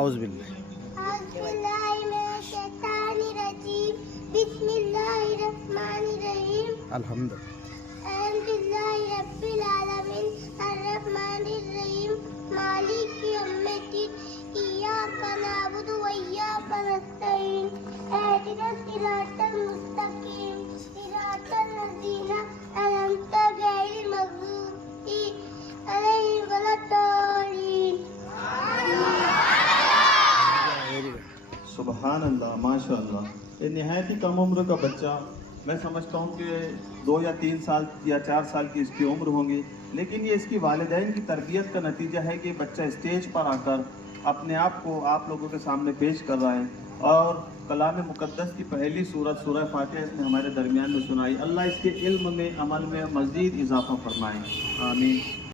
اعوذ باللہ أعوذ بالله من الشيطان الرجيم بسم الله الرحمن الرحيم الحمد الحمد لله رب العالمين الرحمن الرحيم مالك يوم الدين إياك نعبد وإياك نستعين اهدنا الصراط المستقيم صراط الذين أنعمت غير المغضوب عليهم ولا الضالين. سبحان اللہ، ماشاء اللہ. یہ نہایت ہی کم عمر کا بچہ، میں سمجھتا ہوں کہ 2 یا 3 سال یا 4 سال کی اس کی عمر ہوں گی، لیکن یہ اس کی والدین کی تربیت کا نتیجہ ہے کہ بچہ اسٹیج پر آ کر اپنے آپ کو آپ لوگوں کے سامنے پیش کر رہا ہے، اور کلام مقدس کی پہلی سورت سورہ فاتحہ اس نے ہمارے درمیان میں سنائی. اللہ اس کے علم میں، عمل میں مزید اضافہ فرمائے، آمین.